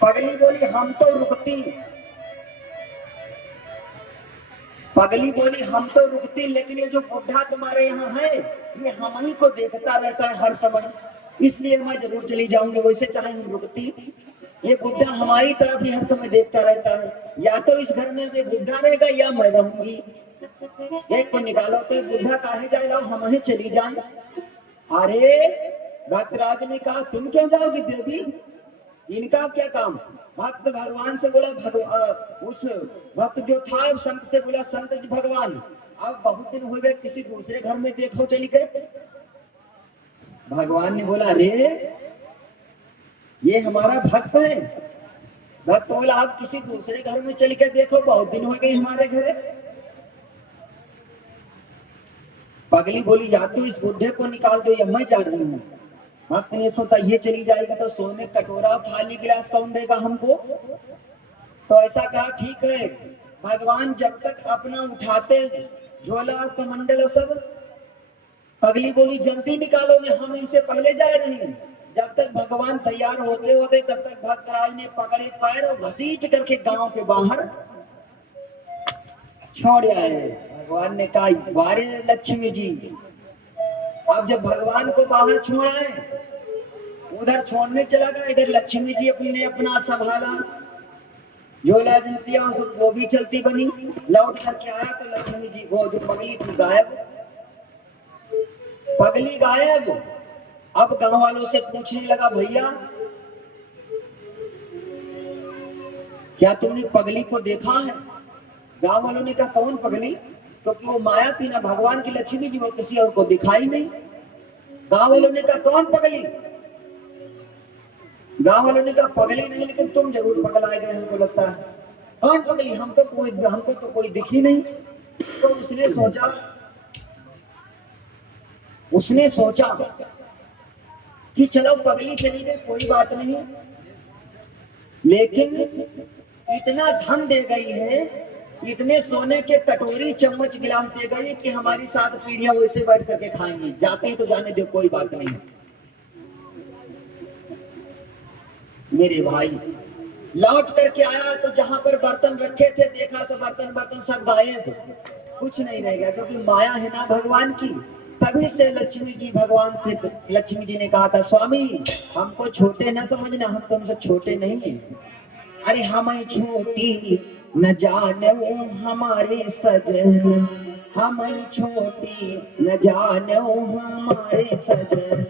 पगली बोली हम तो रुकती, पगली बोली हम तो रुकती, लेकिन ये जो बुढ़ा तुम्हारे यहाँ है ये हम ही को देखता रहता है हर समय, इसलिए मैं जरूर चली जाऊंगी। वैसे चाहे हम रुकती, ये बुढ़ा हमारी तरफ ही हर समय देखता रहता है। या तो इस घर में ये बुढ़ा रहेगा या मैं रहूंगी, एक को निकालो। तो बुढ़ा काहे जाए, लाओ हम ही चली जाए। अरे भक्तराज ने कहा तुम क्यों जाओगी देवी, इनका क्या काम। भक्त भगवान से बोला, उस भक्त जो था संत से बोला, संत जी भगवान अब बहुत दिन हो गए, किसी दूसरे घर में देखो चली गए। भगवान ने बोला अरे ये हमारा भक्त है। भक्त बोला आप किसी दूसरे घर में चल के देखो, बहुत दिन हो गए हमारे घर। पगली बोली या तो इस बुढ़े को निकाल दो या मैं जा रही हूँ। भक्त ने सोचा ये चली जाएगी तो सोने कटोरा थाली गिलास कौन देगा हमको। तो ऐसा कहा ठीक है। भगवान जब तक अपना उठाते झोला कमंडल सब, पगली बोली जल्दी निकालो ने हम इनसे पहले जा रही हैं। जब तक भगवान तैयार होते होते तब तक भक्तराज ने पकड़े पैर और घसीट करके गांव के बाहर छोड़ आए। भगवान ने कहा वारे लक्ष्मी जी। अब जब भगवान को बाहर छोड़ा है, उधर छोड़ने चला गया, इधर लक्ष्मी जी अपने अपना संभाला, झोला जंत्रिया वो भी चलती बनी। लौट करके आया तो लक्ष्मी जी वो जो पगली थी गायब, पगली गायब। अब गांव वालों से पूछने लगा भैया क्या तुमने पगली को देखा है। गांव वालों ने कहा कौन पगली, क्योंकि वो माया थी ना भगवान की लक्ष्मी जी, वो किसी और को दिखाई नहीं। गांव वालों ने कहा कौन पगली। गांव वालों ने कहा पगली नहीं, लेकिन तुम जरूर पगलाए गए हमको लगता है। कौन पगली, हमको तो कोई दिखी नहीं। तो उसने सोचा कि चलो पगली चली गई कोई बात नहीं, लेकिन इतना धन दे गई है, इतने सोने के कटोरी चम्मच गिलास दे गई कि हमारी 7 पीढ़ियां वैसे बैठ करके खाएंगी। जाते हैं तो जाने दो कोई बात नहीं। मेरे भाई लौट करके आया तो जहां पर बर्तन रखे थे देखा सब बर्तन सब गायब, कुछ नहीं रह गया, क्योंकि माया है ना भगवान की। तभी से लक्ष्मी जी भगवान से लक्ष्मी जी ने कहा था स्वामी हमको छोटे न समझना, हम तुमसे छोटे नहीं हैं। अरे हमें छोटी न जानो हमारे सजन, हमें छोटी न जानो हमारे सजन।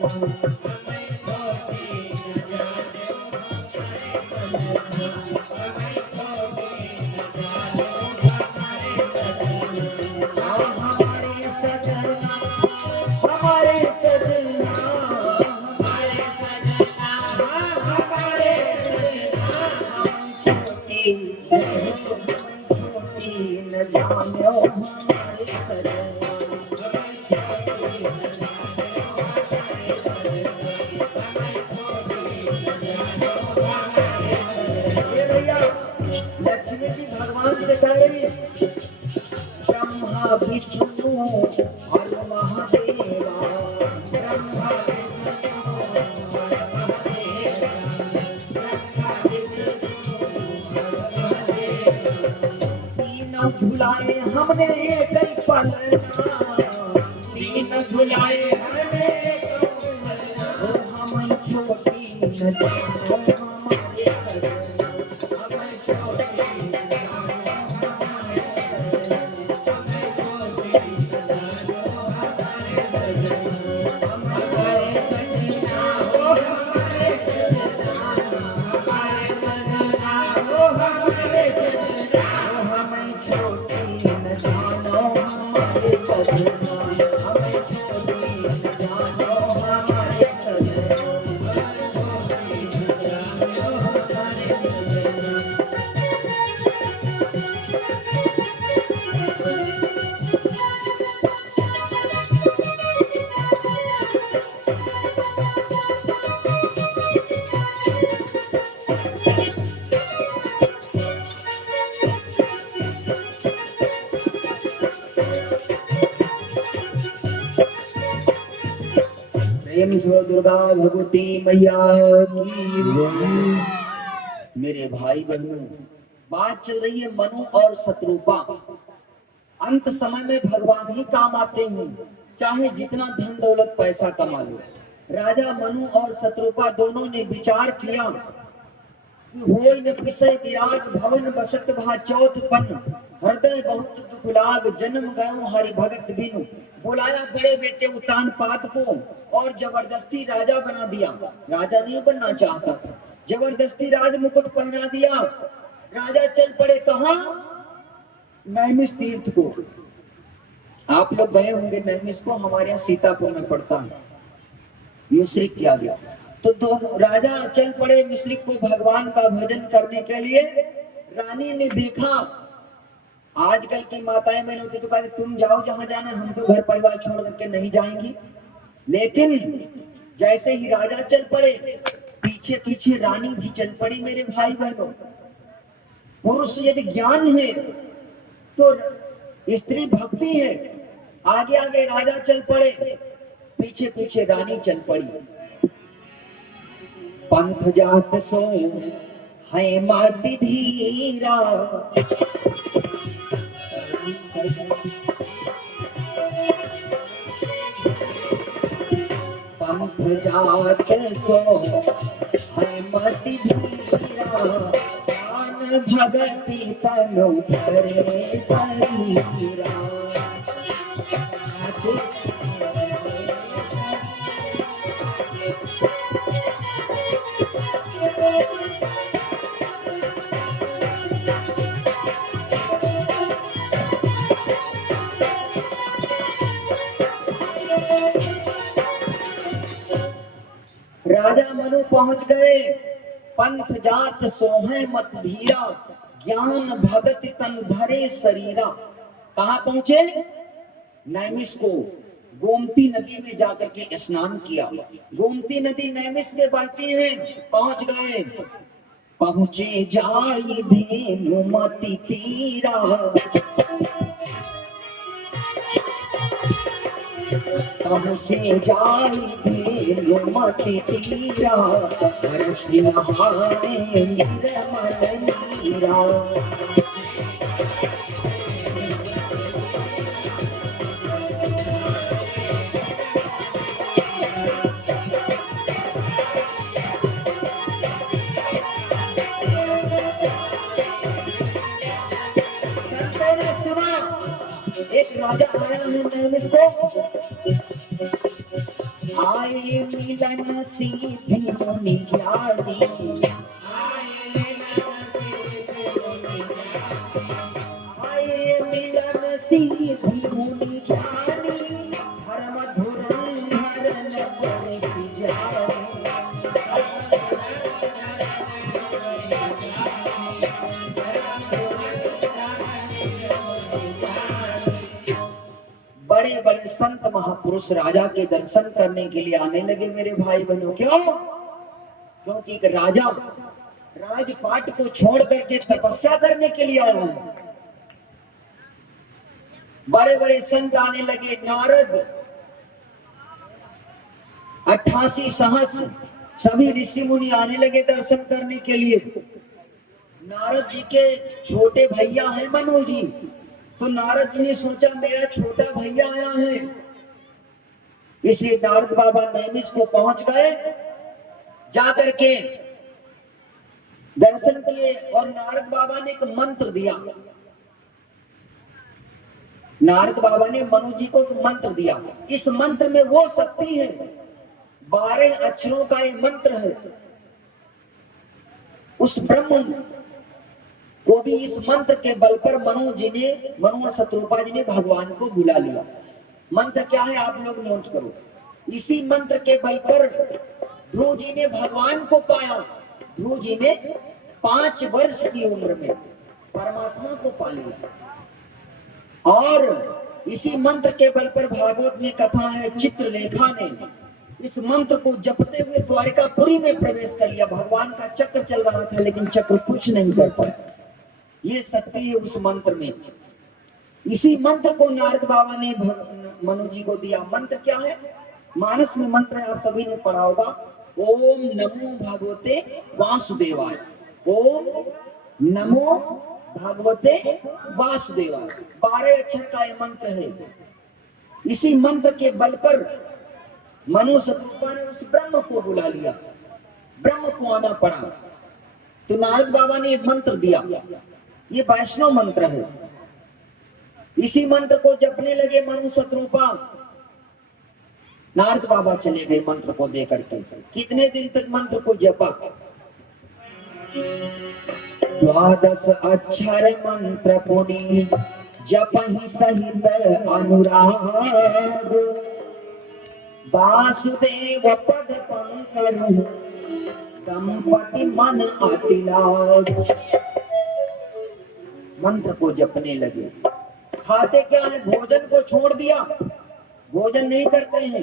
लक्ष्मी जी भगवान से कह रही ब्रह्मा विष्णु और महादेवा, ब्रह्मा तीन झुलाए हमने कई पलना, तीन झुलाए हमने हम छोटी न जानो हमारे सजन। दुर्गा भगवती मैया की। मेरे भाई बहनों, बात चल रही है मनु और शत्रुपा। अंत समय में भगवान ही काम आते हैं, चाहे जितना धन दौलत पैसा कमा लो। राजा मनु और शत्रुपा दोनों ने विचार किया कि होय न विषय विराग भवन बसत भा चौथ पन, हृदय बहुत दुख लाग जन्म गयो हरि भगत बिनु। बुलाया बड़े बेटे उतानपाद को और जबरदस्ती राजा बना दिया। राजा नहीं बनना चाहता था, जबरदस्ती राज मुकुट पहना दिया। राजा चल पड़े कहा? नैमिष तीर्थ को। आप लोग गए होंगे नैमिष को, हमारे यहाँ सीतापुर में पड़ता है। मिश्रिक किया गया तो दोनों राजा चल पड़े मिश्रिक को भगवान का भजन करने के लिए। रानी ने देखा, आजकल की माताएं बहन होती तो कहते तुम जाओ जहां जाना, हम तो घर परिवार छोड़ करके नहीं जाएंगी। लेकिन जैसे ही राजा चल पड़े, पीछे पीछे रानी भी चल पड़ी। मेरे भाई बहनों, पुरुष यदि ज्ञान है तो स्त्री भक्ति है। आगे आगे राजा चल पड़े, पीछे पीछे रानी चल पड़ी। पंथ जात सो है मति धीरा, पंथ जात सो है मति धीरा, ज्ञान भगति तनु धरे शरीरा। राजा मनु पहुंच गए। पंथ जात सोहे मत धीरा, ज्ञान भगत तन धरे शरीरा। कहा पहुंचे? नैमिष को। गोमती नदी में जाकर के स्नान किया। गोमती नदी नैमिष में बहती है। पहुंच गए। पहुंचे जाई धेनु मति तीरा, पहुंचे जाई धेनु मति तीरा, हर्षि नहाने निर्मल नीरा। एक राजा आया है नैमिष को। आए मिलन सीधी मुनि ज्ञानी, आए मिलन सीधी मुनि ज्ञानी, धर्म धुरंधर न परिसि जानी। बड़े बड़े संत महापुरुष राजा के दर्शन करने के लिए आने लगे मेरे भाई बहनों। क्यों? क्योंकि एक राजा राजपाट को छोड़ करके तपस्या करने के लिए आया है। बड़े बड़े संत आने लगे। नारद, 88 सहस्र सभी ऋषि मुनि आने लगे दर्शन करने के लिए। नारद जी के छोटे भैया हैं मनु जी, तो नारद जी ने सोचा मेरा छोटा भैया आया है, इसलिए नारद बाबा नैमिष को पहुंच गए। जाकर के दर्शन किए और नारद बाबा ने एक मंत्र दिया। नारद बाबा ने मनु जी को एक मंत्र दिया। इस मंत्र में वो शक्ति है, 12 अक्षरों का एक मंत्र है। उस ब्रह्म वो भी इस मंत्र के बल पर मनु और शत्रुपा जी ने भगवान को बुला लिया। मंत्र क्या है आप लोग नोट करो। इसी मंत्र के बल पर ध्रुव जी ने भगवान को पाया। ध्रुव जी ने 5 वर्ष की उम्र में परमात्मा को पा लिया। और इसी मंत्र के बल पर भागवत में कथा है, चित्रलेखा ने इस मंत्र को जपते हुए द्वारिकापुरी में प्रवेश कर लिया। भगवान का चक्र चल रहा था लेकिन चक्र कुछ नहीं कर पाया। ये शक्ति है उस मंत्र में। इसी मंत्र को नारद बाबा ने मनु जी को दिया। मंत्र क्या है? मानस में मंत्र है, आप सभी ने पढ़ा होगा, ओम नमो भगवते वासुदेवाय। ओम नमो भगवते वासुदेवाय। 12 अक्षर का ये मंत्र है। इसी मंत्र के बल पर मनु शत्रुपा ने उस ब्रह्म को बुला लिया, ब्रह्म को आना पड़ा। तो नारद बाबा ने एक मंत्र दिया, ये वैष्णव मंत्र है। इसी मंत्र को जपने लगे मनु शत्रुपा। नारद बाबा चले गए मंत्र को दे करके। कितने दिन तक मंत्र को जपा? 12 अक्षर मंत्र पुनि जपहि सहित अनुराग, वासुदेव पद पंकज दंपति मन अति लाग। मंत्र को जपने लगे। खाते क्या है? भोजन को छोड़ दिया, भोजन नहीं करते हैं।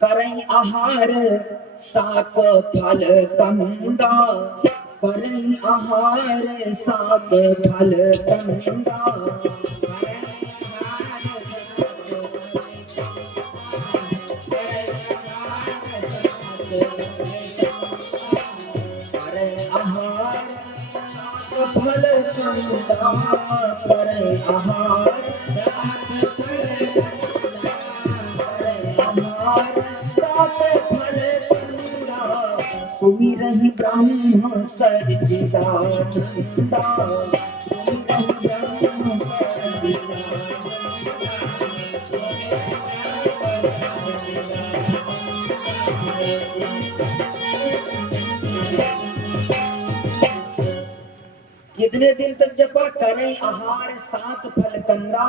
करई आहार साक फल कंदा, करई आहार साक फल कंदा। फल कंदा करे आहार, सुमिरहि ब्रह्म सच्चिदानंदा, सुमिरहि ब्रह्म कितने दिन तक जपा? करें आहार सात फल कंदा,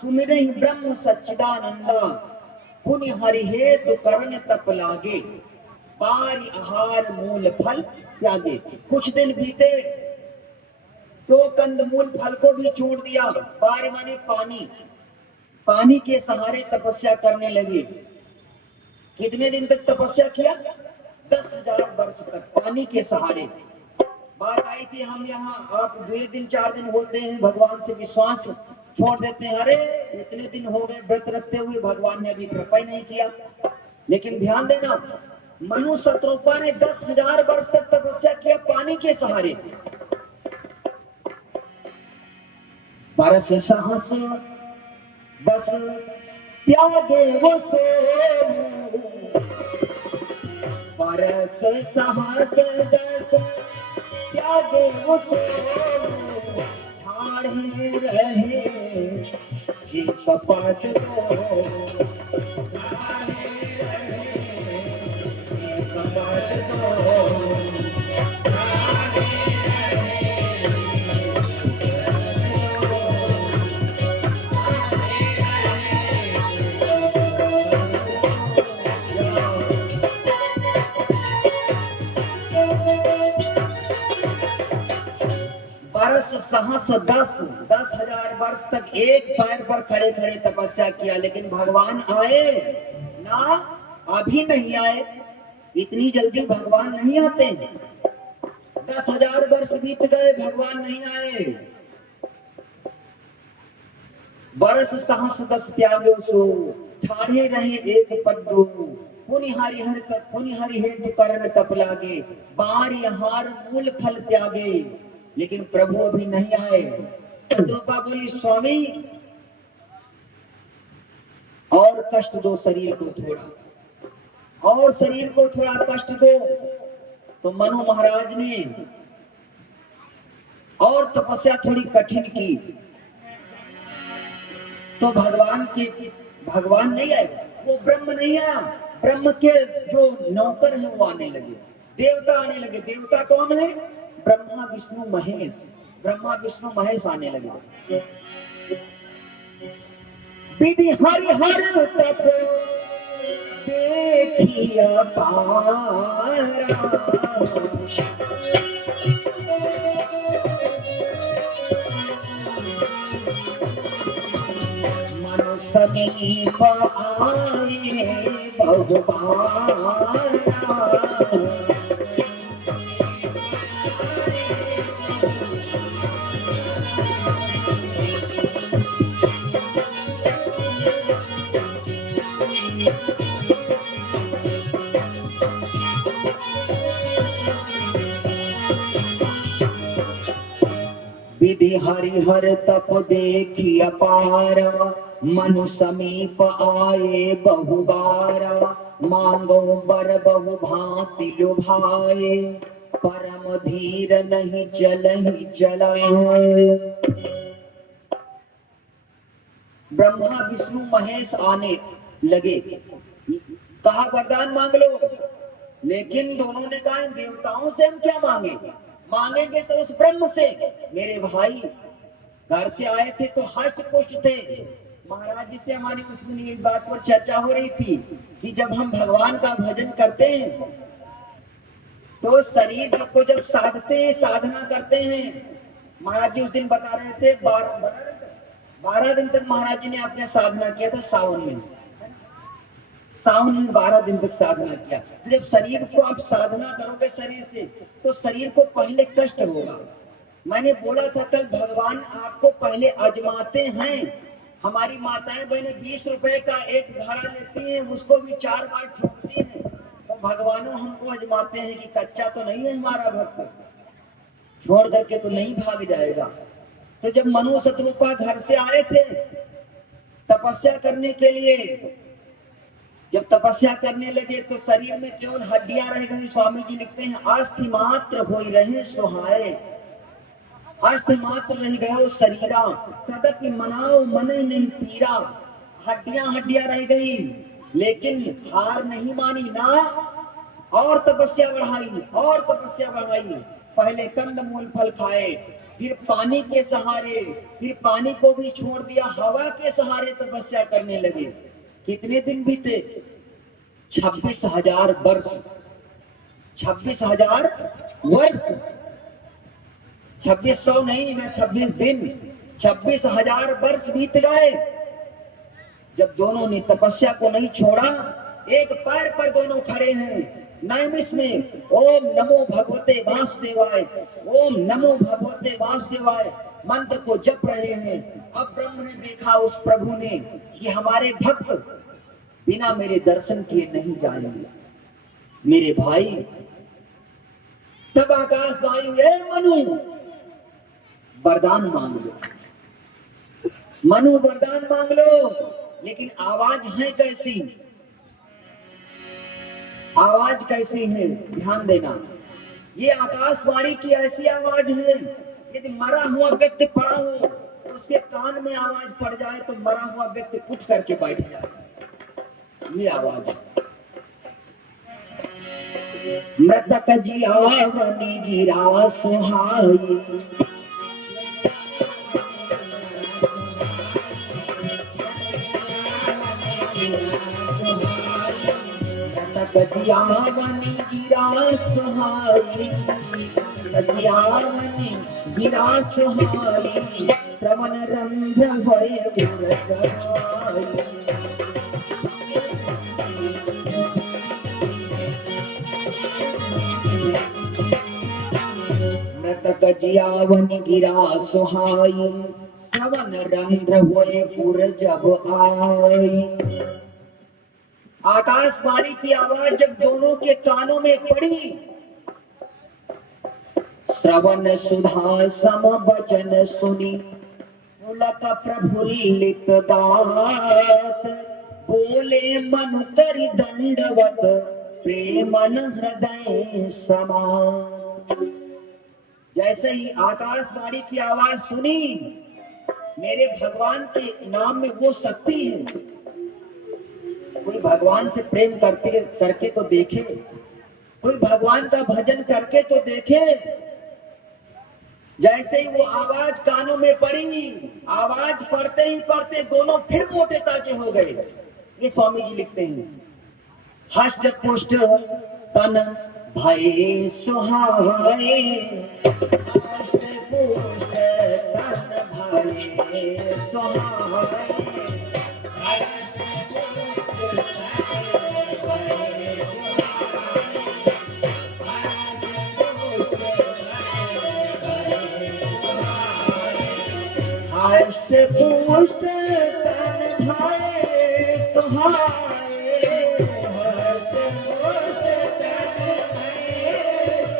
सुमिरहि ब्रह्म सच्चिदानंदा। पुनि हरि हेतु करण तप लागे, बारी आहार मूल फल त्यागे। कुछ दिन बीते तो कंद मूल फल को भी छोड़ दिया। बारी माने पानी, पानी के सहारे तपस्या करने लगे। कितने दिन तक तपस्या किया? 10,000 वर्ष तक पानी के सहारे। बात आई थी हम यहाँ, आप 2 दिन 4 दिन होते हैं, भगवान से विश्वास छोड़ देते हैं। अरे इतने दिन हो गए व्रत रखते हुए, भगवान ने अभी कृपा ही नहीं किया। लेकिन ध्यान देना, मनु शत्रुपा ने 10,000 वर्ष तक तपस्या किया पानी के सहारे। बरस सहस बस त्यागे वो सो, बरस सहस दस त्यागे वो सो, ठाढ़े रहे एक पद दो, ठाढ़े रहे एक पद दो। बरस सहस 10,000 वर्ष तक एक पैर पर खड़े खड़े तपस्या किया, लेकिन भगवान आए ना? अभी नहीं आए। इतनी जल्दी भगवान नहीं आते। 10,000 वर्ष बीत गए, भगवान नहीं आए। बरस सहस 10 त्यागे सो, ठाढ़े रहे एक पद दो, पुनि हरि हेतु करण तप लागे, बारी आहार मूल फल त्यागे। लेकिन प्रभु अभी नहीं आए। शत्रुपा बोली, स्वामी और कष्ट दो शरीर को थोड़ा, और शरीर को थोड़ा कष्ट दो। तो मनु महाराज ने और तपस्या थोड़ी कठिन की। तो भगवान नहीं आए, वो ब्रह्म नहीं आया। ब्रह्म के जो नौकर है वो आने लगे, देवता आने लगे। देवता कौन है? ब्रह्मा विष्णु महेश। ब्रह्मा विष्णु महेश आने लगे। विधि हरि हर तप देखिया पारा, मन समीप आए बहुबारा। विधि हरिहर तप देखी अपार, मनु समीप आए बहुबारा, मांगो बर बहु भांति लुभाए, परम धीर नहीं जलहि जलाए। ब्रह्मा विष्णु महेश आने लगे, कहा वरदान मांग लो, लेकिन दोनों ने कहा देवताओं से हम क्या मांगे, मांगेंगे तो उस ब्रह्म से। मेरे भाई घर से आए थे तो हष्ट पुष्ट थे। महाराज जी से हमारी उस दिन एक बात पर चर्चा हो रही थी कि जब हम भगवान का भजन करते हैं तो शरीर को जब साधते हैं, साधना करते हैं, महाराज जी उस दिन बता रहे थे 12 दिन तक महाराज जी ने अपने साधना किया था। सावन में 12 दिन तक साधना किया। जब शरीर को आप साधना करोगे शरीर से तो शरीर को पहले कष्ट होगा। मैंने बोला था कल भगवान आपको पहले आजमाते हैं। हमारी माताएं बहनें 20 रुपए का एक घड़ा लेती हैं, उसको भी 4 बार ठोकती हैं। तो भगवानों हमको आजमाते हैं कि कच्चा तो नहीं है हमारा भक्त, छोड़ करके तो नहीं भाग जाएगा। तो जब मनु शत्रुपा घर से आए थे तपस्या करने के लिए, जब तपस्या करने लगे तो शरीर में केवल हड्डियां रह गई। स्वामी जी लिखते हैं अस्थि मात्र होई रहे सुहाए, अष्ट मात्र रह गयो शरीरा, तदपि मनाओ मन नहीं पीरा। हड्डियां रह गई लेकिन हार नहीं मानी ना, और तपस्या बढ़ाई। पहले कंद मूल फल खाए, फिर पानी के सहारे, फिर पानी को भी छोड़ दिया, हवा के सहारे तपस्या करने लगे। कितने दिन बीते? 26,000 वर्ष। 26,000 वर्ष, 2600 नहीं ना, 26 दिन, 26,000 वर्ष बीत गए। जब दोनों ने तपस्या को नहीं छोड़ा, एक पैर पर दोनों खड़े हैं नैमिष में। ओम नमो भगवते वासुदेवाय, ओम नमो भगवते वासुदेवाय मंत्र को जप रहे हैं। अब ब्रह्म ने देखा, उस प्रभु ने, कि हमारे भक्त बिना मेरे दर्शन किए नहीं जाएंगे। मेरे भाई तब आकाशवाणी हुए, मनु वरदान मांग लो, मनु वरदान मांग लो। लेकिन आवाज है कैसी, आवाज कैसी है ध्यान देना। ये आकाशवाणी की ऐसी आवाज है, यदि मरा हुआ व्यक्ति पड़ा हो तो उसके कान में आवाज पड़ जाए तो मरा हुआ व्यक्ति उठ करके बैठ जाए। ये आवाज है। मृतक जियावनी गिरा सुहाई, जियावनी गिरा सुहाई, जियावनी गिरा सुहाई, श्रवण रंध्र भय उरजवाई। मृतक जियावनी गिरा सुहाई, श्रवण रंध्र भय उरजब आई। आकाशवाणी की आवाज जब दोनों के कानों में पड़ी, श्रवण सुधा सम वचन सुनी, पुलक प्रफुल्लित दात, बोले मनु करि दंडवत, प्रेमन हृदय समान। जैसे ही आकाशवाणी की आवाज सुनी, मेरे भगवान के नाम में वो शक्ति है। कोई भगवान से प्रेम करके तो देखे, कोई भगवान का भजन करके तो देखे। जैसे ही वो आवाज कानों में पड़ी, आवाज पढ़ते ही पढ़ते दोनों फिर मोटे ताजे हो गए। ये स्वामी जी लिखते हैं, हष्ट पुष्ट तन भय सुहाए, हष्ट पुष्ट तन भय सुहाए। हष्ट पुष्ट तन भय सुहाए, हष्ट पुष्ट तन भय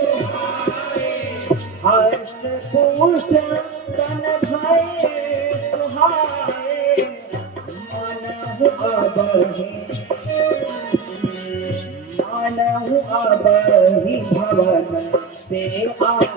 सुहाए, हष्ट पुष्ट तन भय सुहाए, मानहु अबहि भवन ते आए, मानहु अबहि भवन ते आए।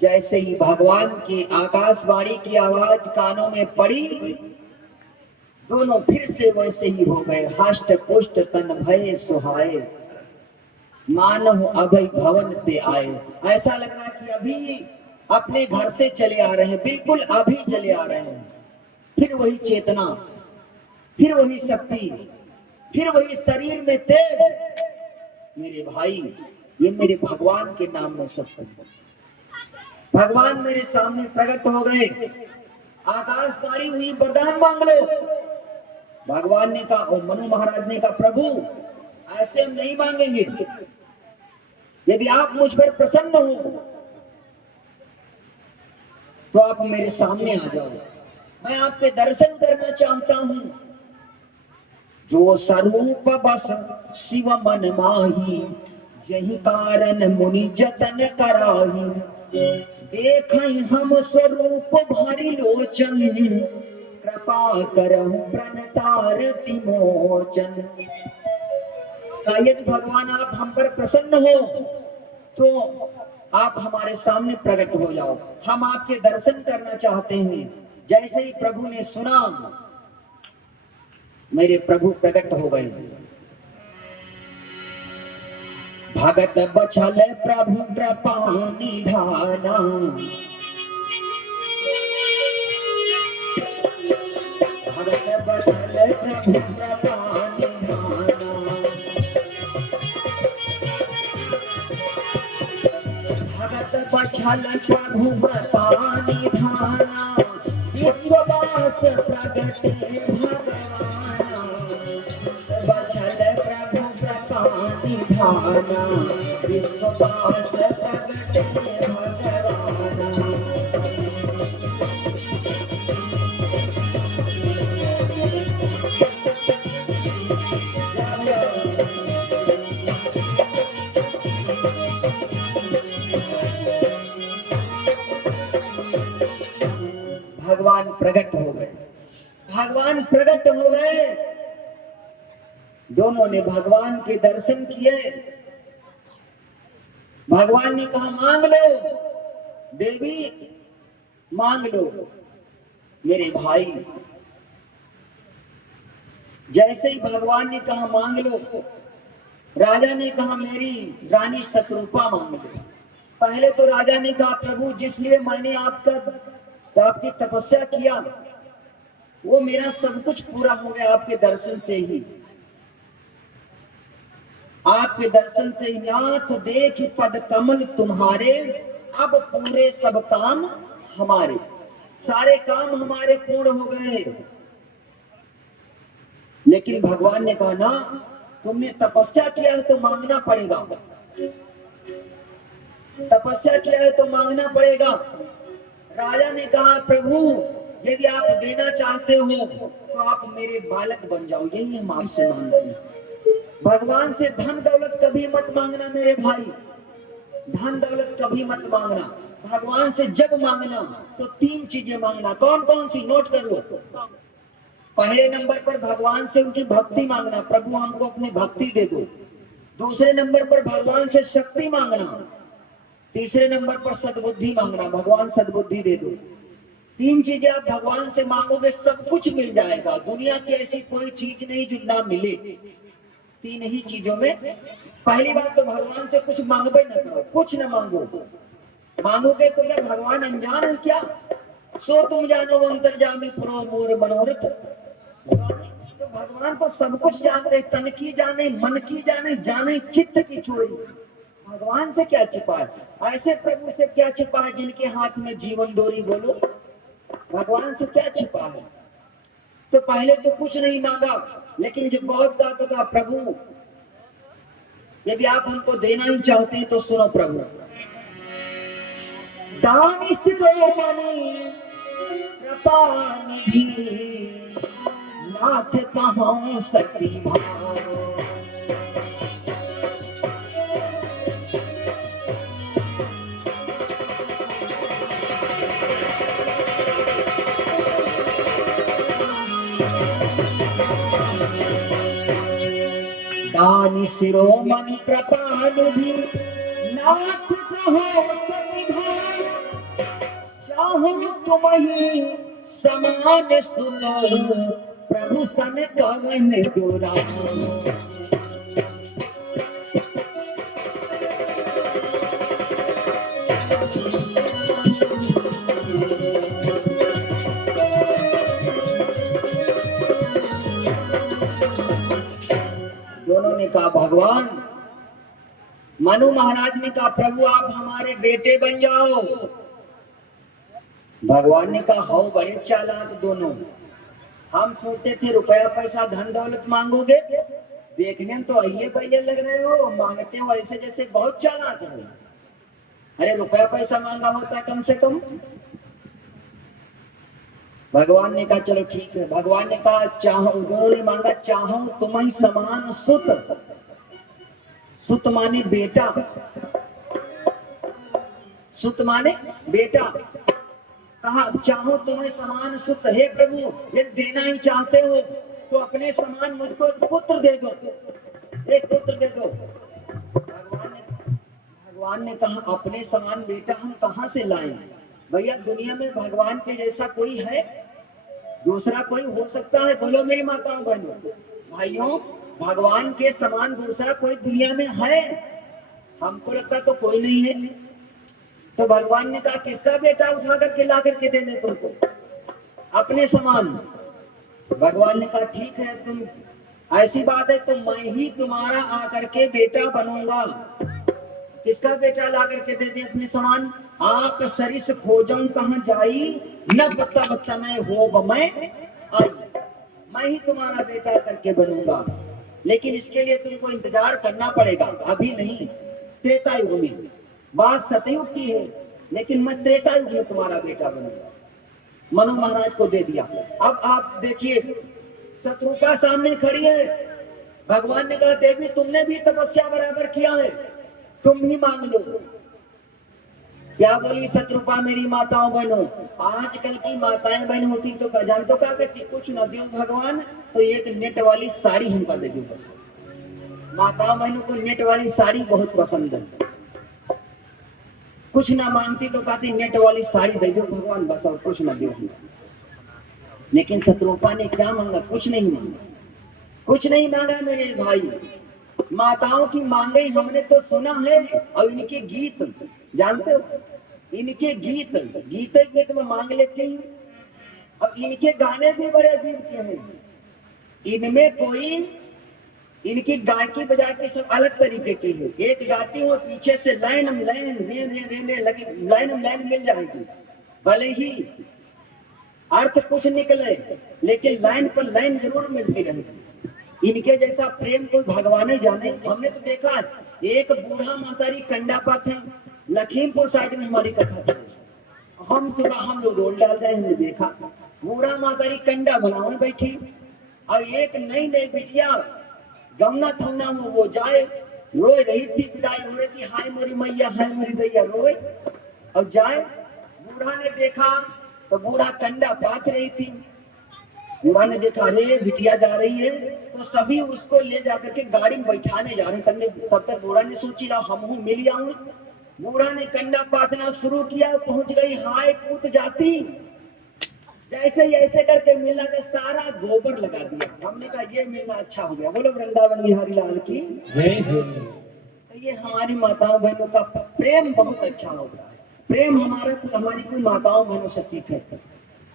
जैसे ही भगवान की आकाशवाणी की आवाज कानों में पड़ी, दोनों फिर से वैसे ही हो गए। हष्ट पुष्ट तन भय सुहाए, मानहु अभय भवन ते आए। ऐसा लग रहा है कि अभी अपने घर से चले आ रहे हैं, बिल्कुल अभी चले आ रहे हैं। फिर वही चेतना, फिर वही शक्ति, फिर वही शरीर में तेज। मेरे भाई, ये मेरे भगवान के नाम में सब कुछ। भगवान मेरे सामने प्रकट हो गए, आकाशवाणी हुई, वरदान मांग लो। भगवान ने कहा, और मनु महाराज ने कहा, प्रभु ऐसे हम नहीं मांगेंगे, यदि आप मुझ पर प्रसन्न हो तो आप मेरे सामने आ जाओ, मैं आपके दर्शन करना चाहता हूं। जो स्वरूप बस शिव मन माही, यही कारण मुनि जतन कराही। देखई हम स्वरूप भारी लोचन, कृपा करहु प्रणतारति मोचन। यदि भगवान आप हम पर प्रसन्न हो तो आप हमारे सामने प्रकट हो जाओ, हम आपके दर्शन करना चाहते हैं। जैसे ही प्रभु ने सुना, मेरे प्रभु प्रकट हो गए। भगत बछल प्रभु कृपा निधाना, भगत बछल प्रभु कृपा निधाना। भगत बछल प्रभु कृपा निधाना, विश्ववास प्रगटे भगवाना। बछल प्रभु कृपा निधाना, विश्ववास प्रगटे भगवाना। भगवान प्रकट हो गए, भगवान प्रकट हो गए। दोनों ने भगवान के दर्शन किए। भगवान ने कहा, मांग लो देवी, मांग लो। मेरे भाई, जैसे ही भगवान ने कहा मांग लो, राजा ने कहा मेरी रानी शतरूपा मांग लो। पहले तो राजा ने कहा, प्रभु जिसलिए मैंने आपकी तपस्या किया, वो मेरा सब कुछ पूरा हो गया आपके दर्शन से ही। आपके दर्शन से ही नाथ देख पद कमल तुम्हारे, अब पूरे सब काम हमारे। सारे काम हमारे पूर्ण हो गए। लेकिन भगवान ने कहा, ना, तुमने तपस्या किया है तो मांगना पड़ेगा, तपस्या किया है तो मांगना पड़ेगा। राजा ने कहा, प्रभु यदि आप देना चाहते हो तो आप मेरे बालक बन जाओ, यही हम आपसे मांगते हैं। भगवान से धन दौलत कभी मत मांगना मेरे भाई, धन दौलत कभी मत मांगना। भगवान से जब मांगना तो 3 चीजें मांगना। कौन कौन सी, नोट कर लो। पहले नंबर पर भगवान से उनकी भक्ति मांगना, प्रभु हमको अपनी भक्ति दे दो। दूसरे नंबर पर भगवान से शक्ति मांगना। तीसरे नंबर पर सद्बुद्धि मांगना, भगवान सद्बुद्धि दे दो। 3 चीजें आप भगवान से मांगोगे, सब कुछ मिल जाएगा। दुनिया की ऐसी कोई चीज नहीं जो ना मिले। 3 ही चीजों में। पहली बात तो भगवान से कुछ मांगबे न करो, कुछ न मांगो। मांगोगे तो क्या भगवान अनजान है क्या? सो तुम जानो अंतर्जामी पुरो मोर मनोरथ। तो भगवान तो सब कुछ जानते, तन की जाने, मन की जाने, जाने चित्त की चोरी। भगवान से क्या छिपा है? ऐसे प्रभु से क्या छिपा है जिनके हाथ में जीवन डोरी? बोलो, भगवान से क्या छिपा है? तो पहले तो कुछ नहीं मांगा, लेकिन जब बहुत कहा तो कहा प्रभु यदि आप हमको देना ही चाहते हैं तो सुनो प्रभु, दानी शिरोमणि कृपा निधि नाथ कहाँ शक्ति भाव। दानी शिरोमणि कृपा निधि नाथ कहो सति भाई, चाहो तुम ही समान सुनो प्रभु सन कवन दुरा। दोनों ने कहा भगवान, मनु महाराज ने कहा प्रभु आप हमारे बेटे बन जाओ। भगवान ने कहा हो बड़े चालाक दोनों, हम सोचते थे रुपया पैसा धन दौलत मांगोगे, देखने में तो अये पहले लग रहे हो, मांगते हो ऐसे जैसे बहुत चालाक हो। अरे रुपया पैसा मांगा होता है कम से कम। भगवान ने कहा चलो ठीक है। भगवान ने कहा चाहो, दोनों ने मांगा चाहो तुम्हें समान सुत, सुत माने बेटा, सुत माने बेटा। कहा चाहो तुम्हें समान सुत, हे प्रभु यदि देना ही चाहते हो तो अपने समान मुझको एक पुत्र दे दो, एक पुत्र दे दो। भगवान ने कहा अपने समान बेटा हम कहां से लाएं? भैया दुनिया में भगवान के जैसा कोई है? दूसरा कोई हो सकता है? बोलो मेरी माताओं बहनों भाइयों, भगवान के समान दूसरा कोई दुनिया में है? हमको लगता तो कोई नहीं है। तो भगवान ने कहा किसका बेटा उठा करके ला करके दे दे तुमको अपने समान। भगवान ने कहा ठीक है, तुम ऐसी बात है तो मैं ही तुम्हारा आकर के बेटा बनूंगा। किसका बेटा ला करके दे दे अपने समान? आप सरिस खोजं कहां जाई, न पता बता मैं हो मैं आई, मैं ही तुम्हारा बेटा करके बनूंगा। लेकिन इसके लिए तुमको इंतजार करना पड़ेगा, अभी नहीं, त्रेता युग में। बात सतयुग की है, लेकिन मैं त्रेता युग में तुम्हारा बेटा बनूंगा। मनु महाराज को दे दिया। अब आप देखिए शत्रुपा सामने खड़ी है। भगवान ने कहा देवी तुमने भी तपस्या बराबर किया है, तुम ही मांग लो। क्या बोली शत्रुपा मेरी माताओं बहनों? आजकल की माताएं बहन होती तो जान तो क्या कहती, कुछ न दो भगवान तो एक नेट वाली साड़ी हमको दे दो बस। माताओं बहनों को नेट वाली साड़ी बहुत पसंद है। कुछ ना मांगती तो कहती नेट वाली साड़ी दे दो भगवान बस, और कुछ ना दो। लेकिन शत्रुपा ने क्या मांगा? कुछ नहीं मांगा, कुछ नहीं मांगा मेरे भाई। माताओं की मांगे हमने तो सुना है, और इनके गीत जानते हो, इनके गीत गीत में मांग लेते हैं। और इनके गाने भी बड़े अजीब के हैं। इनमें कोई इनकी गायकी बजायकी सब अलग तरीके की है। एक गाती हूँ पीछे से लाइन लगी, लाइन मिल जाएगी, भले ही अर्थ कुछ निकले लेकिन लाइन पर लाइन जरूर मिलती रहेगी। इनके जैसा प्रेम कोई भगवान ही जाने। हमने तो देखा एक बूढ़ा महतारी कंडा पात है, लखीमपुर साइड में हमारी कथा थी। हम लोग रोल डाल रहे, हमने देखा बूढ़ा महतारी कंडा बनाओ बैठी, और एक नई बिटिया गमना थमना वो जाए रोए रही थी, विदाई हो रही थी, हाय मोरी मैया हाय मोरी दैया रोए। और जाए बूढ़ा ने देखा तो बूढ़ा कंडा पाथ रही थी। बूढ़ा ने देखा अरे बिटिया जा रही है, तो सभी उसको ले जाकर के गाड़ी में बैठाने जा रहे। तब तक बूढ़ा ने सोची ला हम मिल आऊंगी। बूढ़ा ने कंडा पाथना शुरू किया, पहुंच गई, हाय कूद जाती, जैसे ही ऐसे करके मिलना का सारा गोबर लगा दिया। हमने कहा ये मिलना अच्छा हो गया। बोलो वृंदावन बिहारी लाल की जय हो। तो ये हमारी माताओं बहनों का प्रेम बहुत अच्छा होता है। प्रेम हमारी कोई माताओं बहनों से सीखे।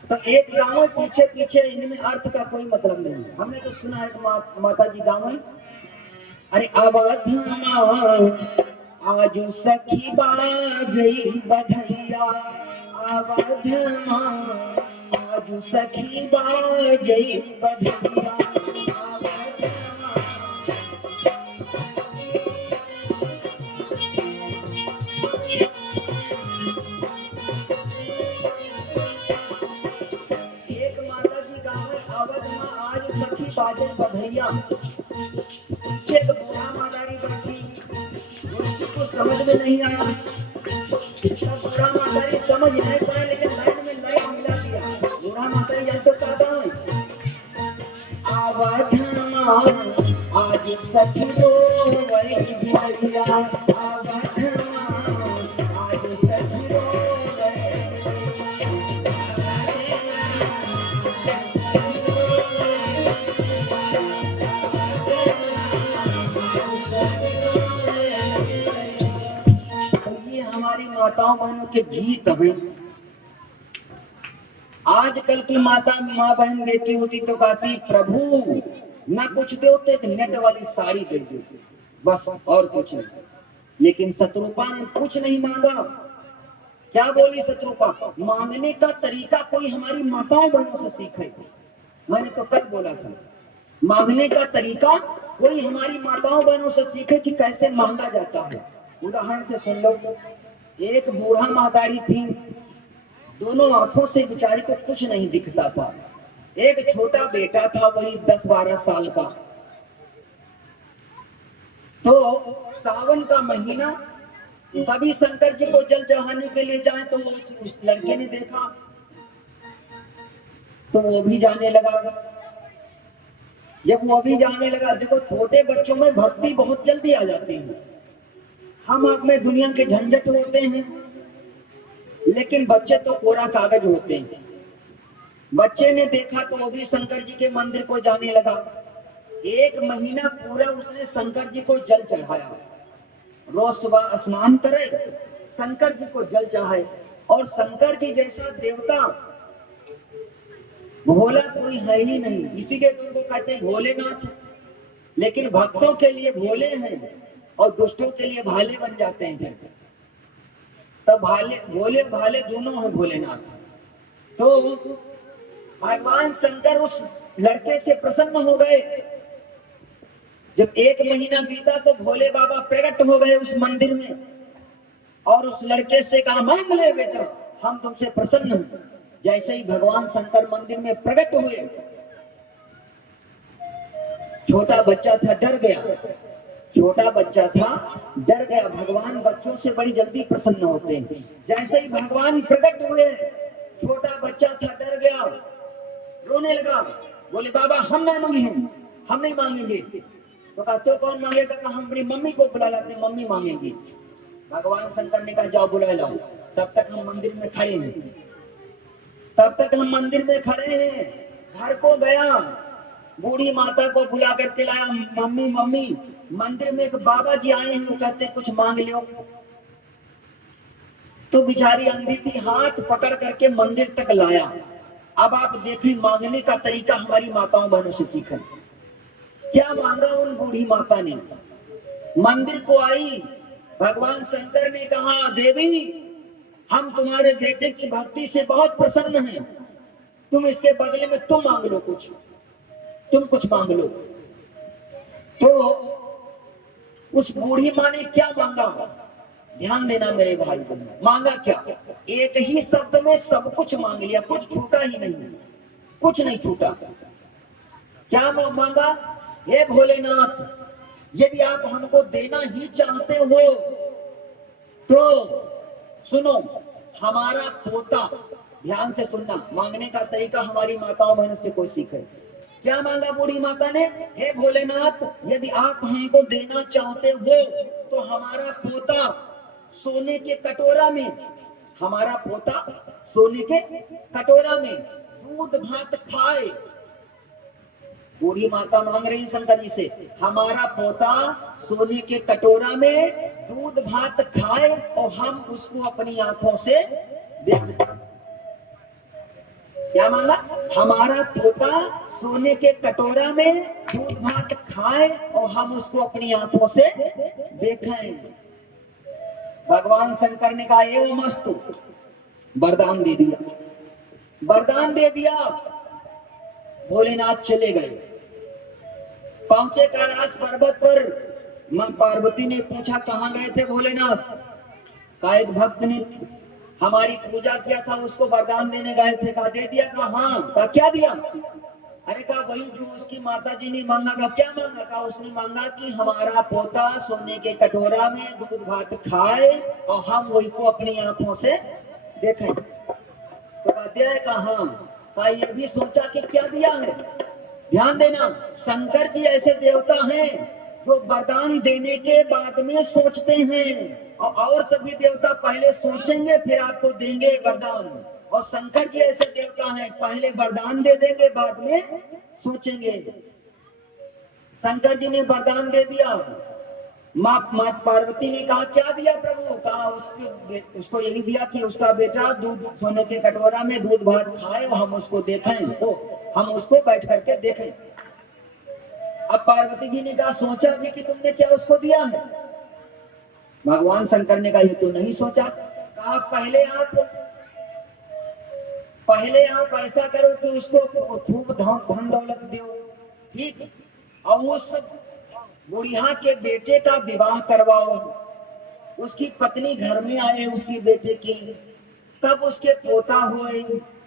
तो एक गाँव पीछे पीछे, इनमें अर्थ का कोई मतलब नहीं। हमने तो सुना है माता जी गाँव, अरे अवध आज सखी बाजई बधैया, अवध आज सखी बाजई बधिया। एक माता जी गाँव अवध में आज सखी बाजई बधैया। पीछे एक बूढ़ा मादारी बैठी, उसको कुछ समझ में नहीं आया। इतना बूढ़ा मातारी समझ नहीं पाए, लेकिन लाइन में लाइन मिला दिया। बूढ़ा मातारी जान तो कहता है आवधमा आज सखी रोवई बिलैया। आवधमा आज सखी रोवई बिलैया। ये हमारी माताओं बहनों के गीत हैं। आजकल की माता माँ बहन बेटी होती तो कहती प्रभु ना कुछ दो तो एक नेट वाली साड़ी दे दो, बस और कुछ नहीं। लेकिन शत्रुपा ने कुछ नहीं मांगा। क्या बोली शत्रुपा? मांगने का तरीका कोई हमारी माताओं बहनों से सीखे। मैंने तो कल बोला था, मांगने का तरीका कोई हमारी माताओं बहनों से सीखे कि कैसे मांगा जाता है। उदाहरण से सुन लो। एक बूढ़ा मातारी थी, दोनों आंखों से बेचारी को कुछ नहीं दिखता था। एक छोटा बेटा था, वही 10-12 साल का। तो सावन का महीना, सभी शंकर जी को जल चढ़ाने के लिए जाए, तो उस लड़के ने देखा तो वो भी जाने लगा। जब वो भी जाने लगा, देखो छोटे बच्चों में भक्ति बहुत जल्दी आ जाती है। हम अपने दुनिया के झंझट होते हैं, लेकिन बच्चे तो कोरा कागज होते हैं। बच्चे ने देखा तो वो भी शंकर जी के मंदिर को जाने लगा। 1 महीना पूरा उसने शंकर जी को जल चढ़ाया। रोज सुबह स्नान करे, शंकर जी को जल चढ़ाए। और शंकर जी जैसा देवता भोला कोई है ही नहीं, इसीलिए तो उनको कहते हैं भोलेनाथ। लेकिन भक्तों के लिए भोले हैं और दुष्टों के लिए भाले बन जाते हैं। तब भाले भोले भाले दोनों हैं भोलेनाथ। तो भगवान शंकर उस लड़के से प्रसन्न हो गए। जब 1 महीना बीता तो भोले बाबा प्रकट हो गए उस मंदिर में और उस लड़के से कहा मांग ले बेटा, हम तुमसे प्रसन्न हैं। जैसे ही भगवान शंकर मंदिर में प्रकट हुए, छोटा बच्चा था डर गया। छोटा बच्चा था डर गया। भगवान बच्चों से बड़ी जल्दी प्रसन्न होते हैं। जैसे ही भगवान प्रकट हुए, छोटा बच्चा था डर गया, रोने लगा। बोले बाबा हम नहीं मांगे हैं, हम नहीं मांगेंगे। तो कहा तो कौन मांगेगा? कहा हम अपनी मम्मी को बुला लाते, मम्मी मांगेंगी। भगवान शंकर ने कहा जाओ बुला लाओ। तब तक हम मंदिर में खड़े हैं। तब तक हम मंदिर में खड़े हैं। घर को गया, बूढ़ी माता को बुला करके लाया। मम्मी मम्मी, मंदिर में एक बाबा जी आए हैं, वो कहते हैं कुछ मांग लो। तो बिचारी अंधी थी, हाथ पकड़ करके मंदिर तक लाया। अब आप देखें मांगने का तरीका हमारी माताओं बहनों से सीखें। क्या मांगा उन बूढ़ी माता ने? मंदिर को आई, भगवान शंकर ने कहा देवी हम तुम्हारे बेटे की भक्ति से बहुत प्रसन्न हैं, तुम इसके बदले में तुम मांग लो कुछ, तुम कुछ मांग लो। तो उस बूढ़ी माँ ने क्या मांगा? ध्यान देना मेरे भाई बहनों, मांगा क्या? एक ही शब्द में सब कुछ मांग लिया, कुछ छूटा ही नहीं, कुछ नहीं छूटा। क्या मांगा? हे भोलेनाथ, यदि आप हमको देना ही चाहते हो तो सुनो, हमारा पोता, ध्यान से सुनना, मांगने का तरीका हमारी माताओं बहनों से कोई सीखे। क्या मांगा बूढ़ी माता ने? हे भोलेनाथ, यदि आप हमको देना चाहते हो तो हमारा पोता सोने के कटोरा में, हमारा पोता सोने के कटोरा में दूध भात खाए। बूढ़ी माता मांग रही शंकर जी से, हमारा पोता सोने के कटोरा में दूध भात खाए और हम उसको अपनी आंखों से देखें। क्या मांगा? हमारा पोता सोने के कटोरा में दूध भात खाए और हम उसको अपनी आंखों से देखें। भगवान शंकर ने कहा एवं मस्तु, वरदान दे दिया। वरदान दे दिया। भोलेनाथ चले गए, पहुंचे कैलाश पर्वत पर। मां पार्वती ने पूछा कहाँ गए थे भोलेनाथ? का एक भक्त ने हमारी पूजा किया था, उसको वरदान देने गए थे। कहा दे दिया? कहा हाँ। कहा क्या दिया? अरे कहा वही जो उसकी माता जी ने मांगा। का क्या मांगा? कहा उसने मांगा कि हमारा पोता सोने के कटोरा में दूध भात खाए और हम वही को अपनी आंखों से देखें। तो कहा दिया है? कहा हाँ। कहा ये भी सोचा कि क्या दिया है? ध्यान देना, शंकर जी ऐसे देवता हैं जो वरदान देने के बाद में सोचते हैं, और सभी देवता पहले सोचेंगे फिर आपको देंगे वरदान। और शंकर जी ऐसे देवता हैं पहले वरदान दे देंगे बाद में सोचेंगे। शंकर जी ने वरदान दे दिया। माँ पार्वती ने कहा क्या दिया प्रभु? कहा उसको यही दिया कि उसका बेटा दूध सोने के कटोरा में दूध भात खाए और हम उसको देखें, तो हम उसको बैठ करके देखें। अब पार्वती जी ने कहा सोचा भी कि तुमने क्या उसको दिया है? भगवान शंकर ने कहा ये तो नहीं सोचा। कहा पहले आप ऐसा करो कि उसको खूब धन दौलत दो, ठीक, और उस बुढ़िया के बेटे का विवाह करवाओ। उसकी पत्नी घर में आए उसकी बेटे की, तब उसके पोता हुए,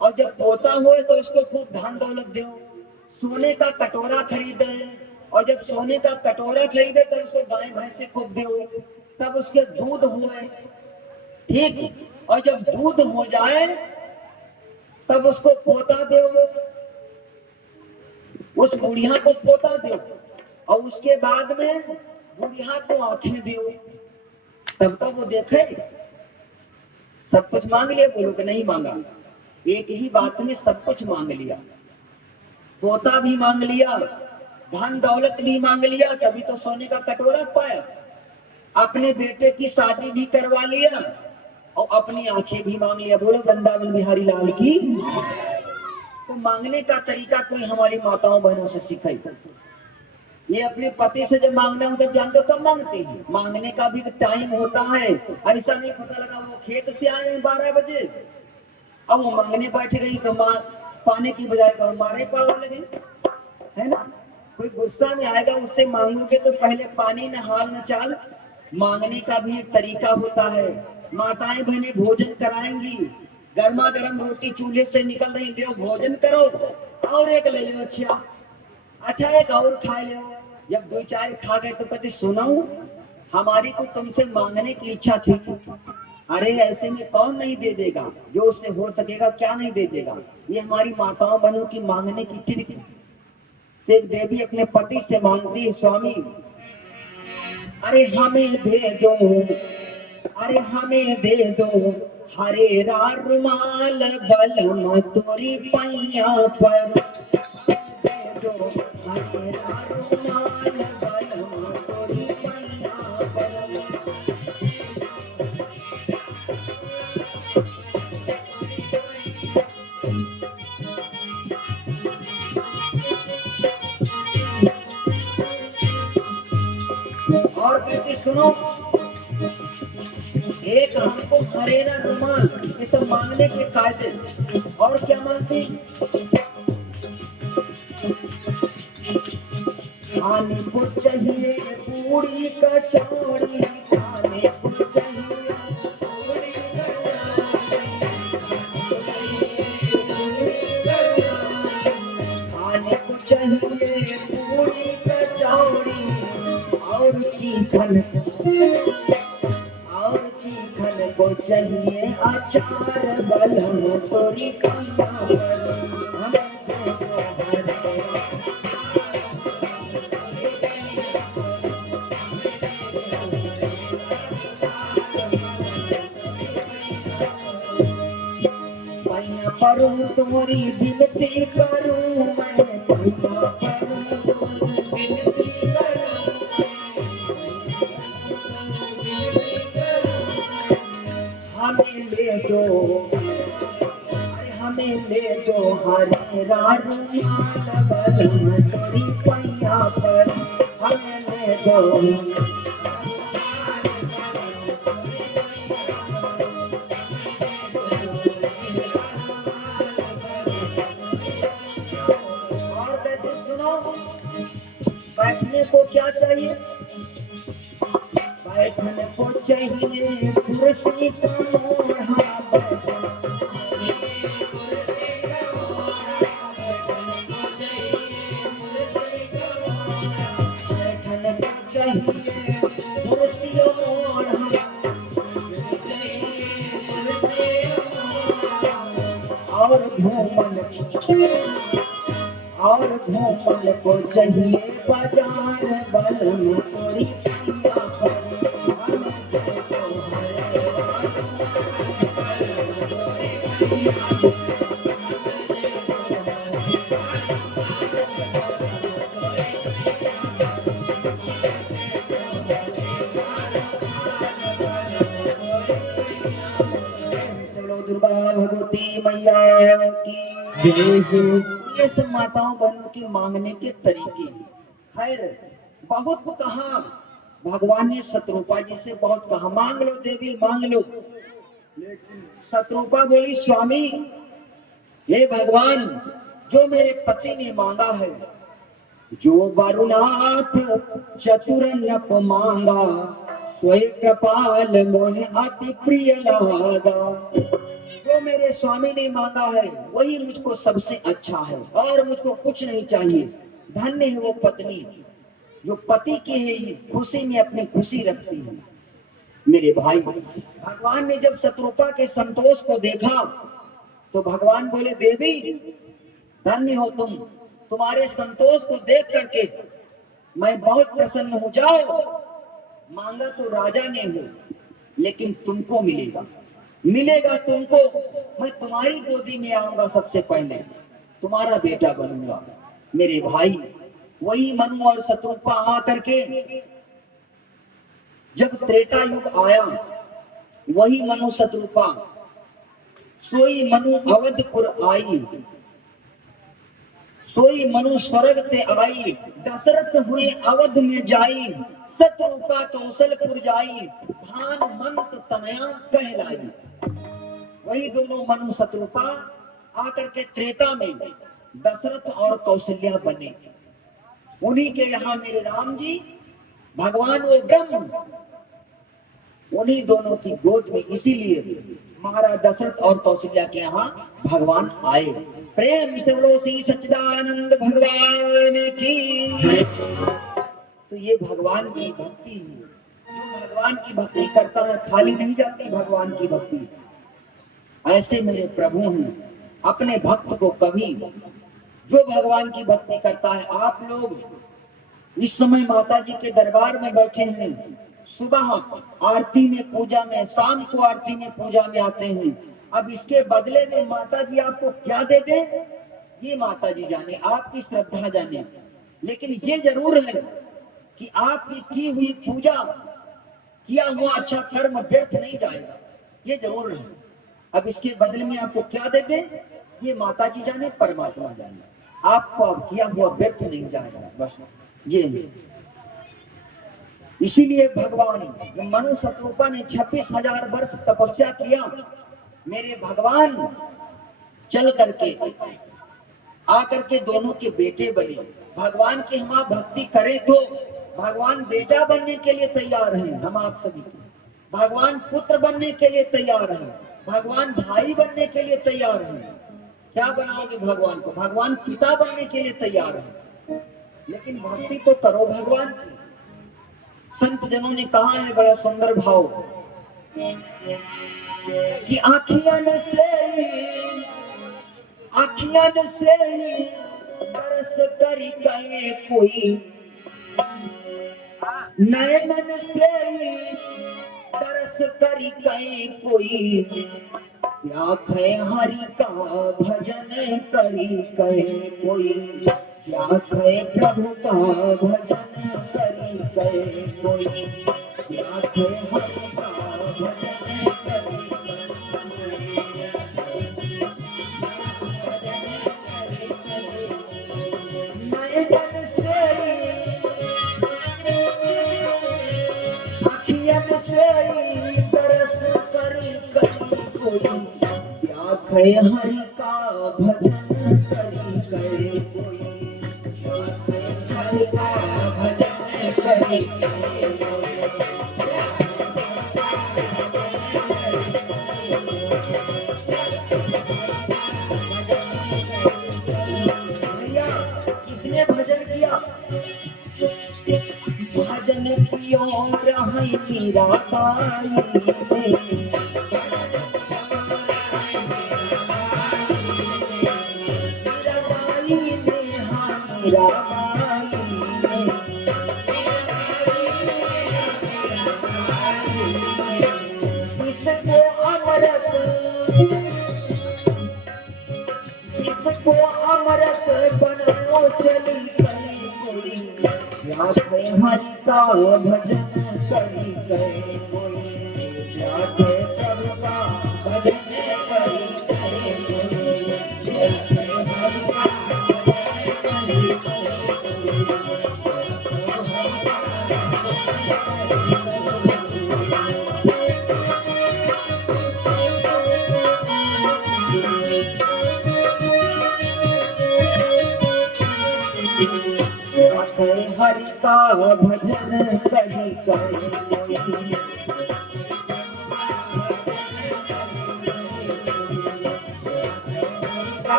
और जब पोता हुए तो उसको खूब धन दौलत दो। सोने का कटोरा खरीदे, और जब सोने का कटोरा खरीदे तो उसको गाय भैंसे खूब दो, तब उसके दूध हुए, ठीक, और जब दूध हो जाए तब उसको पोता दो, उस बुढ़िया को पोता दो, और उसके बाद में बुढ़िया को आंखें दो, तब तक वो देखे। सब कुछ मांग लिया, बोलो कि नहीं मांगा? एक ही बात में सब कुछ मांग लिया। पोता भी मांग लिया, धन दौलत भी मांग लिया, तभी तो सोने का कटोरा पाया। अपने बेटे की शादी भी करवा लिया और अपनी आंखें भी मांग लिया। बोलो वृंदावन बिहारी लाल की। तो मांगने का तरीका कोई हमारी माताओं बहनों से सीखे। ये अपने पति से जब मांगना होता है जानते हो कब मांगते हैं? मांगने का भी टाइम होता है। ऐसा नहीं पता लगा वो खेत से आए 12 बजे, अब वो मांगने बैठ गई तो पाने की बजाय मारे पावा लगे, है ना? कोई गुस्सा में आएगा, उससे मांगोगे तो पहले पानी न हाल न चाल। मांगने का भी एक तरीका होता है। माताएं बहनें भोजन कराएंगी, गर्मा गर्म रोटी चूल्हे से निकल रही, ले भोजन करो, और एक ले लो, अच्छा एक और खा लो। जब 2-4 खा गए तो कहते सुनाऊं, हमारी को तुमसे मांगने की इच्छा थी। अरे ऐसे में कौन नहीं दे देगा? जो उससे हो सकेगा क्या नहीं दे देगा? ये हमारी माताओं बहनों की मांगने की ट्रिक। एक देवी अपने पति से मांगती है, स्वामी अरे हमें दे दो, अरे हमें दे दो हरे रुमाल बलम तोरी पैया पर, दे दो हरे रुमाल बलम तोरी पैया पर। और कहती सुनो, एक हमको हरेरा रुमाल, ये सब मांगने के कायदे। और क्या मांगती? खाने को चाहिए पूरी कचौड़ी, खाने को चाहिए खाने को चाहिए पूरी कचौड़ी, और चीखन को चाहिए अचार बलम तोरी पैया पर, हमें दे दो पैया परूं तुम्हारी विनती करूं मैं, पैया परूं हमें ले दो, अरे हमें ले दो हरेरा रुमाल बलम तोरी पैया पर, हमें ले दो। हमको क्या चाहिए? बैठन को चाहिए कुर्सी का मोढ़ा, बैठन को चाहिए कुर्सी मोढ़ा, और घूमन को चाहिए बाजार बलम तोरी चिया पर, हमें देखो बोलो दुर्गा भगवती मैया की। ये सब माताओं बहनों की मांगने के तरीके खैर बहुत कहा, भगवान ने शत्रुपा जी से बहुत कहा मांग लो देवी मांग लो, लेकिन शत्रुपा बोली स्वामी हे भगवान जो मेरे पति ने मांगा है, जो वरुणाथ चतुर नप मांगा, स्वयं कृपाल मोह अति प्रिय लागा। जो मेरे स्वामी ने मांगा है वही मुझको सबसे अच्छा है और मुझको कुछ नहीं चाहिए। धन्य है वो पत्नी जो पति की है खुशी में अपनी खुशी रखती है। मेरे भाई भगवान ने जब शत्रुपा के संतोष को देखा तो भगवान बोले देवी धन्य हो तुम, तुम्हारे संतोष को देख करके मैं बहुत प्रसन्न हो जाओ। मांगा तो राजा ने हो लेकिन तुमको मिलेगा तुमको। मैं तुम्हारी गोदी में आऊंगा, सबसे पहले तुम्हारा बेटा बनूंगा। मेरे भाई वही मनु और शत्रुपा आ करके जब त्रेता युग आया वही मनु शत्रुपा, सोई मनु अवधपुर आई, सोई मनु स्वर्ग ते आई, दशरथ हुए अवध में जाई, शत्रुपा कौशलपुर जाई, भान मंत तनया कहलाई। वही दोनों मनु शत्रुपा आकर के त्रेता में दशरथ और कौशल्या बने। उन्हीं के यहाँ मेरे राम जी भगवान वो ब्रह्म उन्हीं दोनों की गोद में, इसीलिए महाराज दशरथ और कौशल्या के यहाँ भगवान आए। प्रेम से बोलो श्री सच्चिदानंद भगवान की। तो ये भगवान की भक्ति है, जो भगवान की भक्ति करता है खाली नहीं जाती भगवान की भक्ति। ऐसे मेरे प्रभु हैं, अपने भक्त को कभी जो भगवान की भक्ति करता है। आप लोग इस समय माता जी के दरबार में बैठे हैं, सुबह आरती में पूजा में, शाम को आरती में पूजा में आते हैं। अब इसके बदले में माता जी आपको क्या दे दे ये माता जी जाने, आपकी श्रद्धा जाने। लेकिन ये जरूर है कि आपकी की हुई पूजा, किया हुआ अच्छा कर्म व्यर्थ नहीं जाएगा, ये जरूर है। अब इसके बदले में आपको क्या दे दे ये माता जी जाने, परमात्मा जाने। आपको अब किया हुआ व्यर्थ नहीं जाएगा, बस ये है। इसीलिए भगवान मनु शत्रुपा ने 26,000 वर्ष तपस्या किया। मेरे भगवान चल करके आकर के दोनों के बेटे बने। भगवान की हम आप भक्ति करें तो भगवान बेटा बनने के लिए तैयार हैं, हम आप सभी को। भगवान पुत्र बनने के लिए तैयार हैं, भगवान भाई बनने के लिए तैयार हैं। क्या बनाओगे भगवान को? भगवान पिता बनने के लिए तैयार है। लेकिन भक्ति तो करो भगवान की। संत जनों ने कहा है बड़ा सुंदर भाव कि आखियन से तरस करी गए कोई, नयनन से तरस करी गए कोई, क्या खे हरि का भजन करी कहे कोई, क्या खे प्रभु का भजन करी कहे कोई, क्या खे हरि का भजन करी नयन से अखियन से तरस करी करी कोई, क्या खे हरि का भजन करी कहे कोई, क्या खे हरि का भजन करी भैया किसने भजन किया भजन की और रही मीरा बाई मीरा बाई इसको अमृत बनाओ चली कली कोई याद है हरि का भजन करी गए कोई याद है प्रभु का भजन करी गए कोई याद है हरि का हरि का भजन करी कोई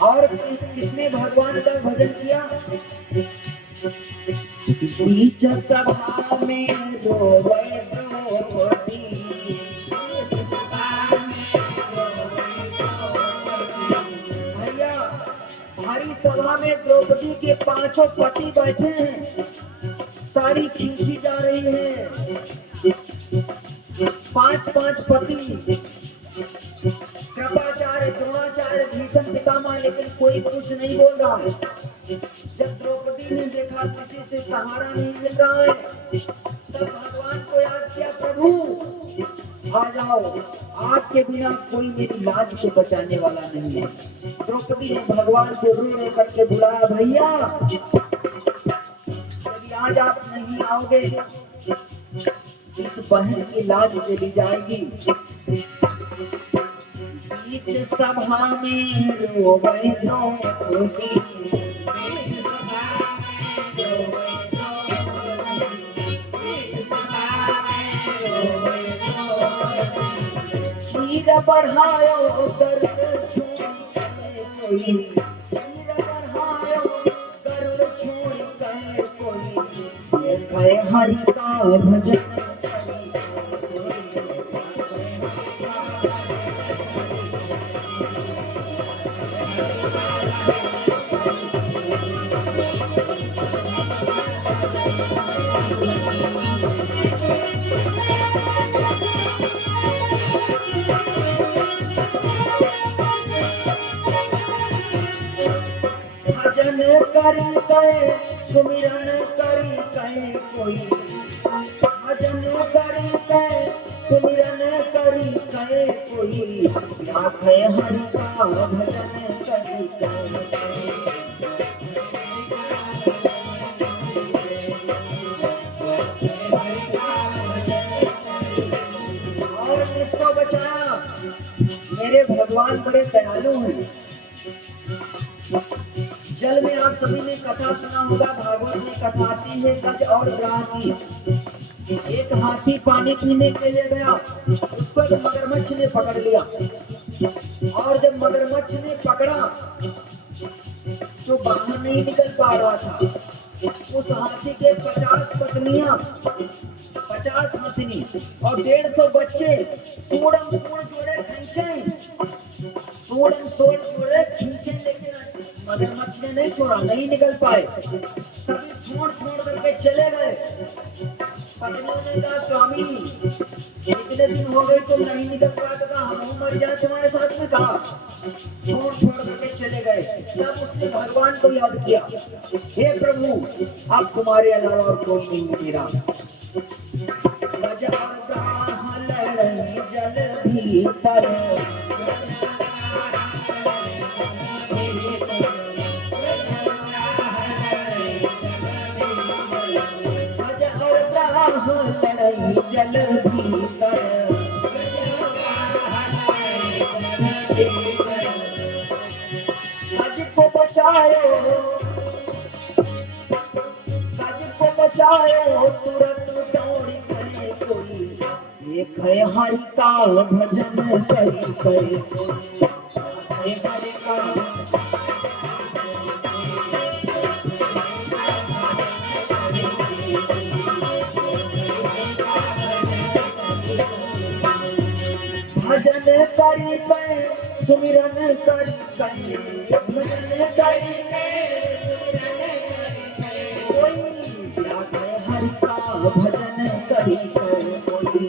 और किसने भगवान का भजन किया बीच सभा में रोवे द्रौपदी भारी सभा में द्रौपदी के पांचों पति बैठे हैं साड़ी खींची जा रही है पांच पति कृपाचार्य द्रोणाचार्य भीष्म पितामह लेकिन कोई कुछ नहीं बोल रहा है जब द्रौपदी ने देखा किसी से सहारा नहीं मिल रहा है तब भगवान को याद किया प्रभु आ जाओ आपके बिना कोई मेरी लाज को बचाने वाला नहीं है द्रौपदी ने भगवान को रो रो करके बुलाया भैया यदि आज आप नहीं आओगे इस बहन की लाज चली जाएगी बीच सभा में रोवे द्रौपदी हीरा बढ़ायो दर्द छोड़ी के कोई हीरा बढ़ायो दर्द छोड़ी के कोई ये कहे हरि का भजन करी भजन करी गए सुमिरन करी गए कोई भजन करी गए सुमिरन करी गए कोई याद है हरि का भजन करी गए और किसको बचाया मेरे भगवान बड़े दयालु हैं जल में आप सभी ने कथा सुना होगा भागवत में कथा आती है गज और ग्राह की एक हाथी पानी पीने के लिए गया उसको एक मगरमच्छ ने पकड़ लिया और जब मगरमच्छ ने पकड़ा तो बाहर नहीं निकल पा रहा था उस हाथी के 50 पत्नियां 50 मथनी और 150 बच्चे सूड़म सूड़ जोड़े खींचे सूड़म सूड़ जोड़े खींचे लेकिन मगरमच्छ ने नहीं छोड़ा नहीं निकल पाए सभी छोड़ करके चले गए पत्नियों ने कहा स्वामी इतने दिन हो गए तुम नहीं निकल पाए तो कहा हम मर जाए तुम्हारे साथ में कहा छोड़ करके चले गए तब उसने भगवान को याद किया हे प्रभु अब तुम्हारे अलावा और कोई नहीं मेरा जल भीतर जल भीतर अज को बचाए बचायो, गज को बचायो, तुरंत दौड़ी करे कोई, एक है हरि का भजन करी करे कोई, हरि का भजन करी कै, सुमिरन करी कै, भजन करी कोई, हरि का भजन करी कै कोई,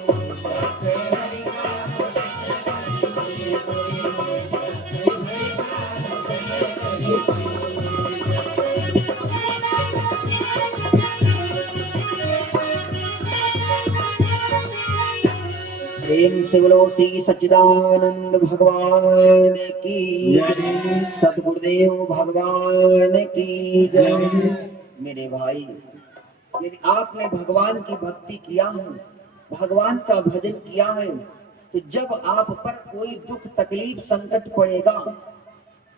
प्रेम से बोलो श्री सच्चिदानंद भगवान की जय, सतगुरुदेव भगवान की जय। मेरे भाई, यदि आपने भगवान की भक्ति किया है, भगवान का भजन किया है, तो जब आप पर कोई दुख तकलीफ संकट पड़ेगा,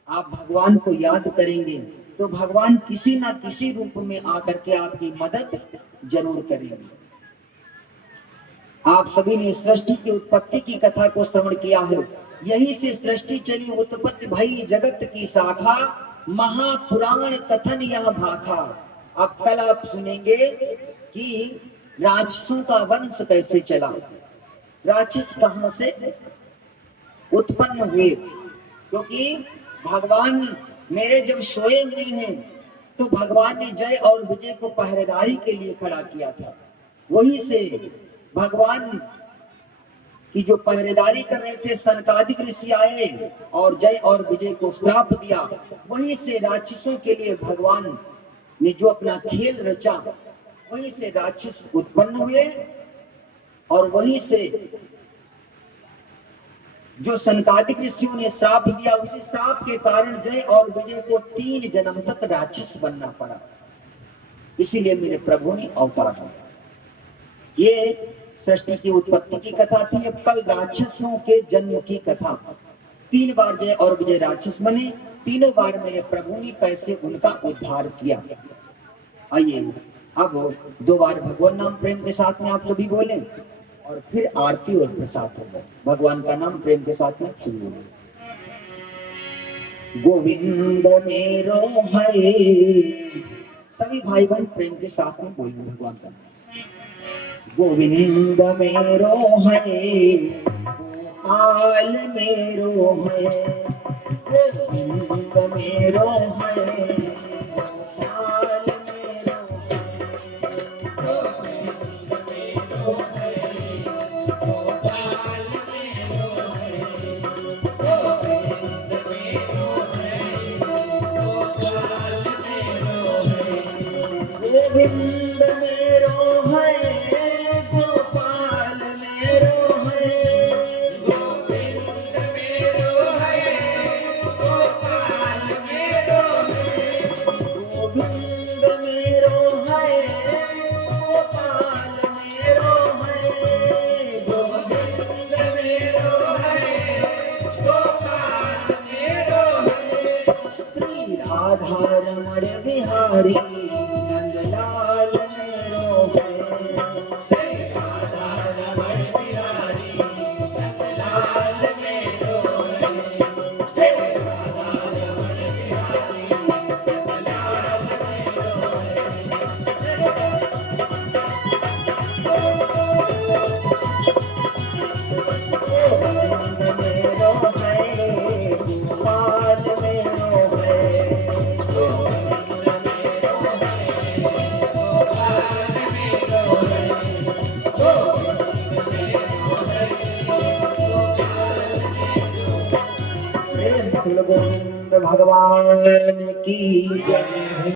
आप भगवान को याद करेंगे तो भगवान किसी ना किसी रूप में आकर के आपकी मदद जरूर करेंगे। आप सभी ने सृष्टि की उत्पत्ति की कथा को श्रवण किया है। यही से सृष्टि चली, उत्पत्ति भई जगत की शाखा, महापुराण कथन यह भाखा। अब कल आप सुनेंगे कि राक्षसों का वंश कैसे चला, राक्षस कहां से उत्पन्न हुए। क्योंकि भगवान मेरे जब सोए हुए हैं तो भगवान ने जय और विजय को पहरेदारी के लिए खड़ा किया था। वही से भगवान की जो पहरेदारी कर रहे थे सनकादिक ऋषि आए और जय और विजय को श्राप दिया। वहीं से राक्षसों के लिए भगवान ने जो अपना खेल रचा, वहीं से राक्षस उत्पन्न हुए और वहीं से जो सनकादिक ऋषियों ने श्राप दिया, उसी श्राप के कारण जय और विजय को 3 जन्म तक राक्षस बनना पड़ा। इसीलिए मेरे प्रभु ने अवतार लिया। ये सृष्टि की उत्पत्ति की कथा थी। अब कल राक्षसों के जन्म की कथा। 3 बार जय और विजय राक्षस बने, तीनों बार मेरे प्रभु ने कैसे उनका उद्धार किया। आइए अब 2 बार भगवान नाम प्रेम के साथ में आप सभी बोले और फिर आरती और प्रसाद होगा। भगवान का नाम प्रेम के साथ में सुनिए। गोविंद मेरो है, सभी भाई बहन प्रेम के साथ में बोलिए भगवान का नाम। गोविंद मेरो है, गोपाल मेरो है, गोविंद मेरो है, गोपाल मेरो है, गोविंद मेरो है, गोपाल मेरो है, गोविंद मेरो है, गोपाल मेरो है, गोविंद मेरो है, रमण बिहारी नंदलाल मेरो है, श्री राधा रमण बिहारी नंदलाल मेरो है, श्री राधा रमण बिहारी नंदलाल मेरो है, गोपाल मेरो है, गोविंद भगवान की जय।